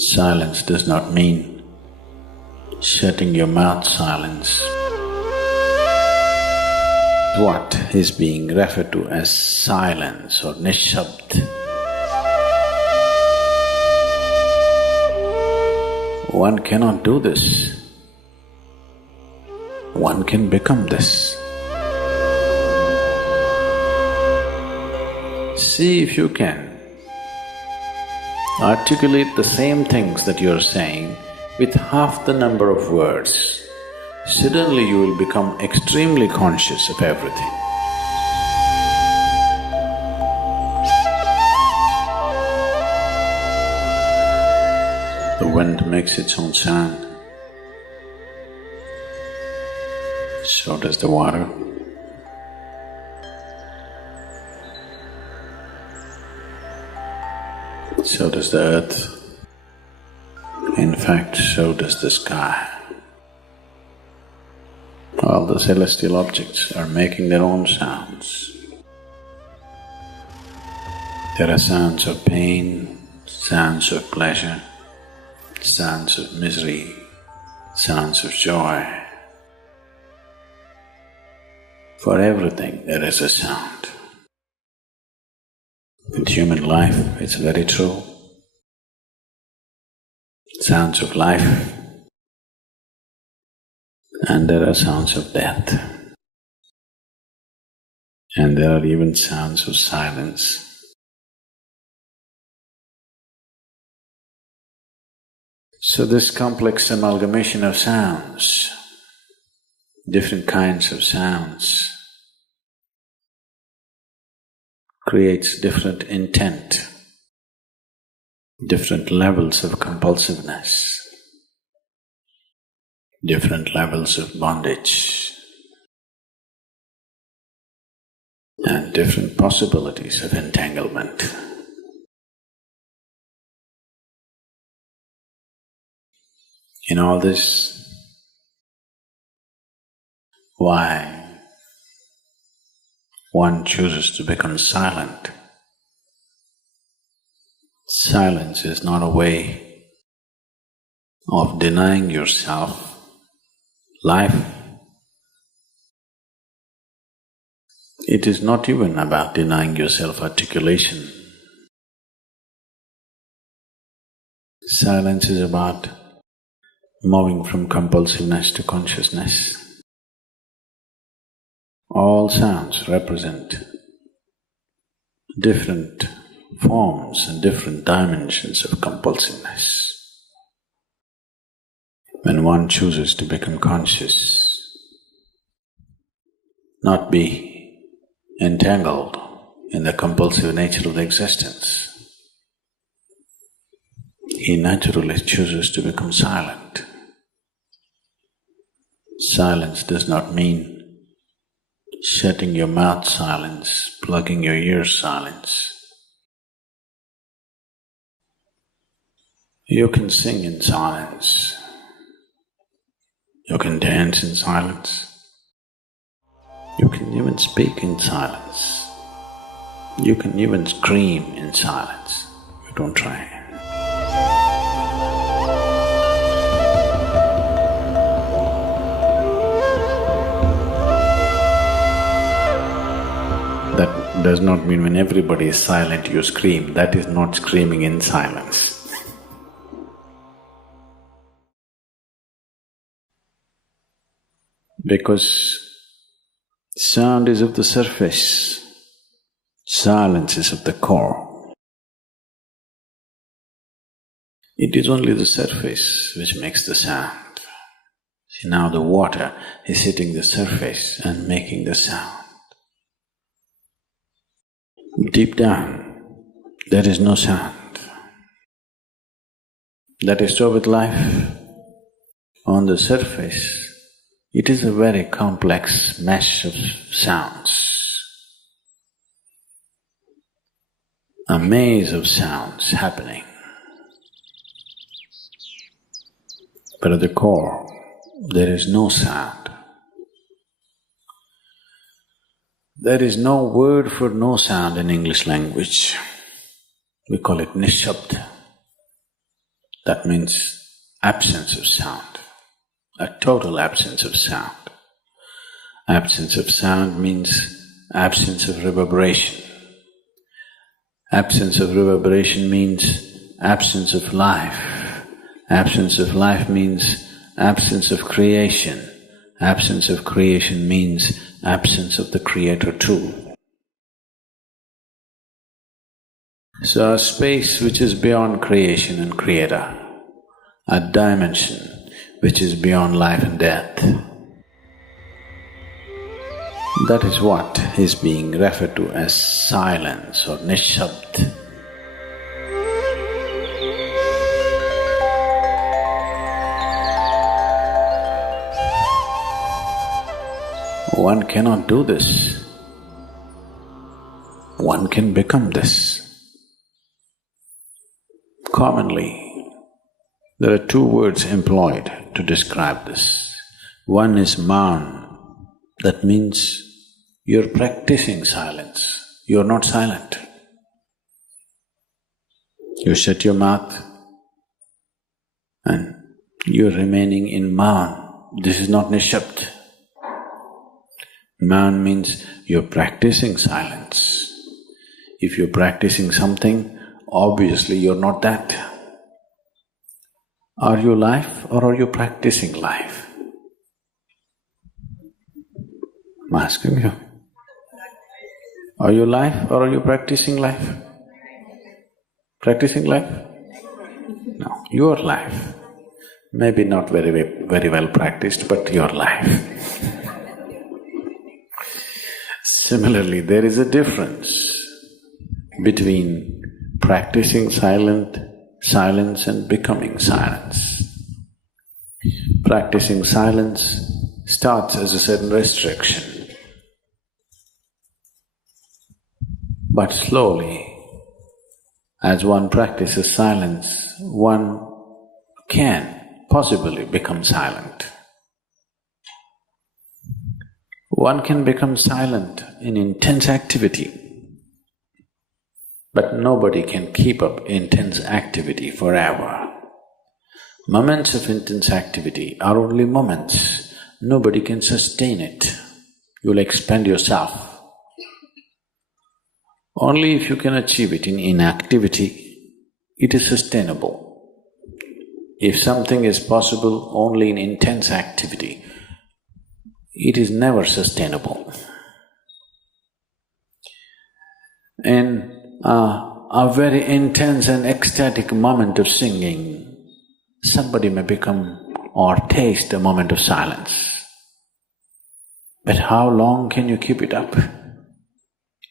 Silence does not mean shutting your mouth silence. What is being referred to as silence or nishabd? One cannot do this. One can become this. See if you can articulate the same things that you're saying with half the number of words. Suddenly you will become extremely conscious of everything. The wind makes its own sound, so does the water. So does the earth. In fact, so does the sky. All the celestial objects are making their own sounds. There are sounds of pain, sounds of pleasure, sounds of misery, sounds of joy. For everything there is a sound. In human life, it's very true. Sounds of life, and there are sounds of death, and there are even sounds of silence. So this complex amalgamation of sounds, different kinds of sounds, creates different intent, different levels of compulsiveness, different levels of bondage, and different possibilities of entanglement. In all this, why one chooses to become silent? Silence is not a way of denying yourself life. It is not even about denying yourself articulation. Silence is about moving from compulsiveness to consciousness. All sounds represent different forms and different dimensions of compulsiveness. When one chooses to become conscious, not be entangled in the compulsive nature of the existence, he naturally chooses to become silent. Silence does not mean shutting your mouth silence, plugging your ears silence. You can sing in silence. You can dance in silence. You can even speak in silence. You can even scream in silence. You don't try. That does not mean when everybody is silent you scream. That is not screaming in silence. Because sound is of the surface, silence is of the core. It is only the surface which makes the sound. See, now the water is hitting the surface and making the sound. Deep down, there is no sound. That is so with life. On the surface, it is a very complex mesh of sounds, a maze of sounds happening. But at the core, there is no sound. There is no word for no sound in English language. We call it nishabd. That means absence of sound, a total absence of sound. Absence of sound means absence of reverberation. Absence of reverberation means absence of life. Absence of life means absence of creation. Absence of creation means absence of the Creator too. So a space which is beyond creation and Creator, a dimension which is beyond life and death, that is what is being referred to as silence or nishabd. One cannot do this. One can become this. Commonly, there are two words employed to describe this. One is maun, that means you're practicing silence, you're not silent. You shut your mouth and you're remaining in maun. This is not nishabd. Maun means you're practicing silence. If you're practicing something, obviously you're not that. Are you life or are you practicing life? I'm asking you. Are you life or are you practicing life? Practicing life? No, you are life. Maybe not very well practiced, but you are life. Similarly, there is a difference between practicing silence and becoming silence. Practicing silence starts as a certain restriction, but slowly, as one practices silence, one can possibly become silent. One can become silent in intense activity, but nobody can keep up intense activity forever. Moments of intense activity are only moments, nobody can sustain it. You'll expend yourself. Only if you can achieve it in inactivity, it is sustainable. If something is possible only in intense activity, it is never sustainable. In a very intense and ecstatic moment of singing, somebody may become or taste a moment of silence. But how long can you keep it up?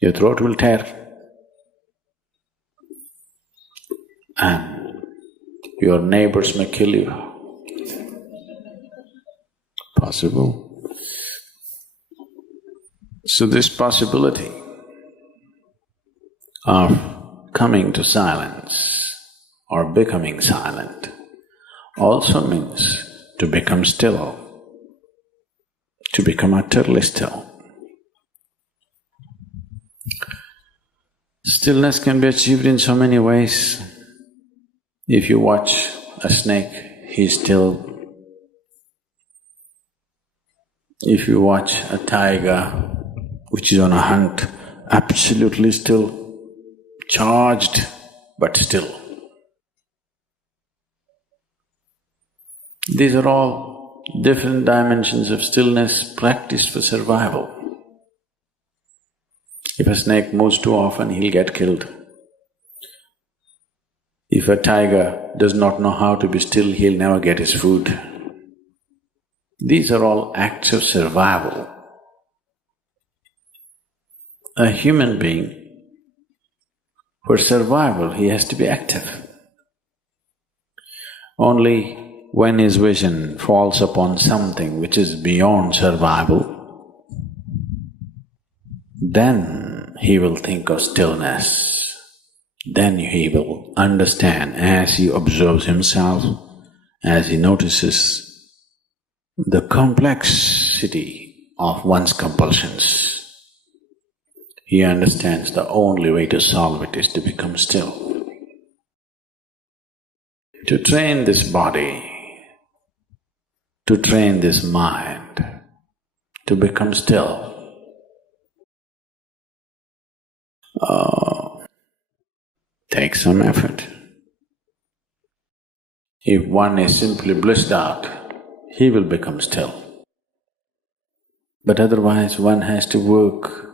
Your throat will tear. And your neighbors may kill you. Possible. So this possibility of coming to silence or becoming silent also means to become still, to become utterly still. Stillness can be achieved in so many ways. If you watch a snake, he's still. If you watch a tiger which is on a hunt, absolutely still, charged but still. These are all different dimensions of stillness practiced for survival. If a snake moves too often, he'll get killed. If a tiger does not know how to be still, he'll never get his food. These are all acts of survival. A human being, for survival, he has to be active. Only when his vision falls upon something which is beyond survival, then he will think of stillness. Then he will understand as he observes himself, as he notices the complexity of one's compulsions. He understands the only way to solve it is to become still. to train this body, to train this mind, to become still. Takes some effort. If one is simply blissed out, he will become still. But otherwise one has to work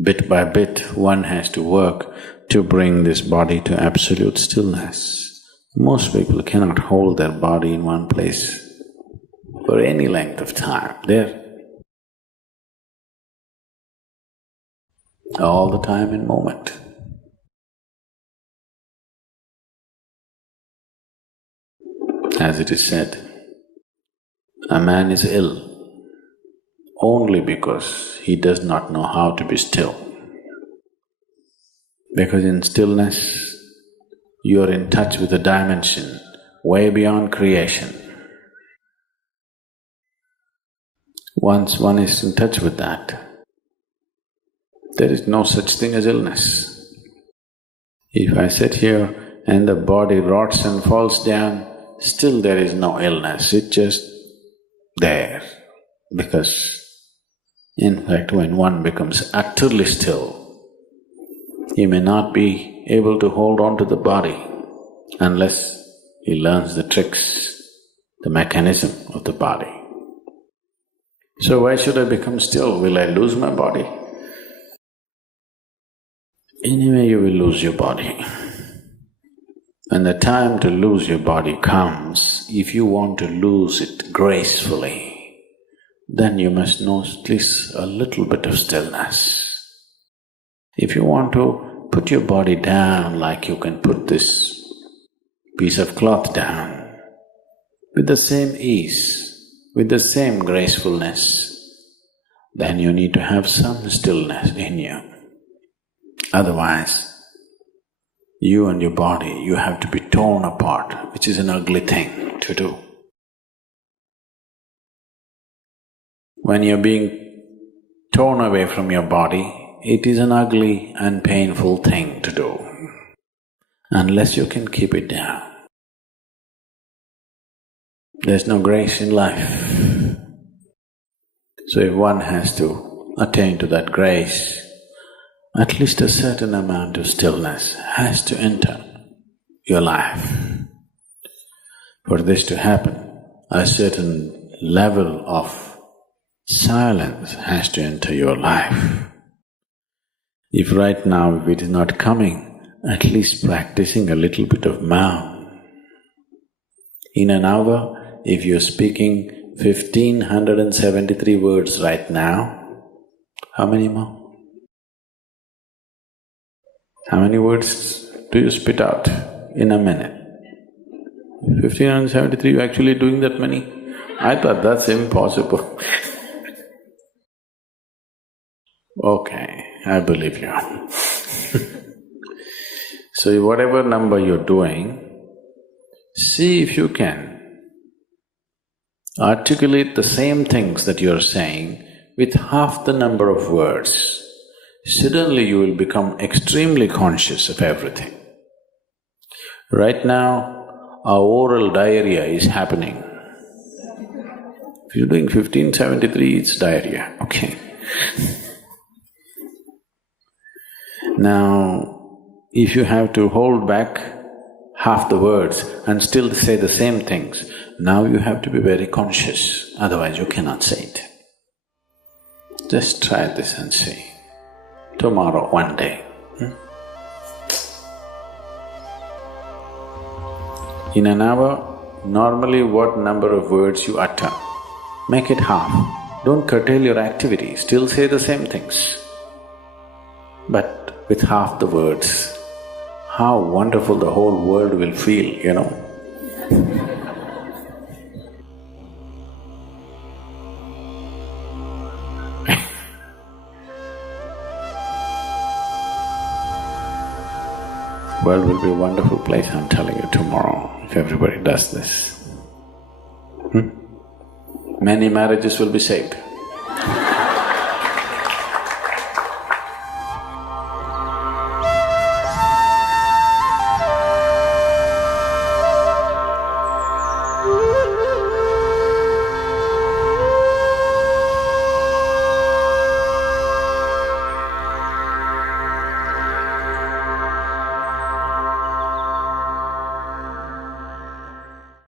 bit by bit, one has to work to bring this body to absolute stillness. Most people cannot hold their body in one place for any length of time. They're all the time in moment. As it is said, a man is ill only because he does not know how to be still. Because in stillness, you are in touch with a dimension way beyond creation. Once one is in touch with that, there is no such thing as illness. If I sit here and the body rots and falls down, still there is no illness, it's just there. Because in fact, when one becomes utterly still, he may not be able to hold on to the body unless he learns the tricks, the mechanism of the body. So why should I become still? Will I lose my body? Anyway, you will lose your body. When the time to lose your body comes, if you want to lose it gracefully, then you must know at least a little bit of stillness. If you want to put your body down like you can put this piece of cloth down, with the same ease, with the same gracefulness, then you need to have some stillness in you. Otherwise, you and your body, you have to be torn apart, which is an ugly thing to do. When you're being torn away from your body, it is an ugly and painful thing to do, unless you can keep it down. There's no grace in life. So if one has to attain to that grace, at least a certain amount of stillness has to enter your life. For this to happen, a certain level of silence has to enter your life. If right now if it is not coming, at least practicing a little bit of Maum. In an hour, if you're speaking 1573 words right now, how many more? How many words do you spit out in a minute? 1573, you're actually doing that many? I thought that's impossible. Okay, I believe you. So whatever number you're doing, see if you can articulate the same things that you're saying with half the number of words. Suddenly you will become extremely conscious of everything. Right now, our oral diarrhea is happening. If you're doing 1573, it's diarrhea, okay. Now, if you have to hold back half the words and still say the same things, now you have to be very conscious, otherwise you cannot say it. Just try this and see. Tomorrow, one day. In an hour, normally what number of words you utter, make it half. Don't curtail your activity, still say the same things. But with half the words, how wonderful the whole world will feel, you know. World will be a wonderful place, I'm telling you, tomorrow, if everybody does this. Many marriages will be saved.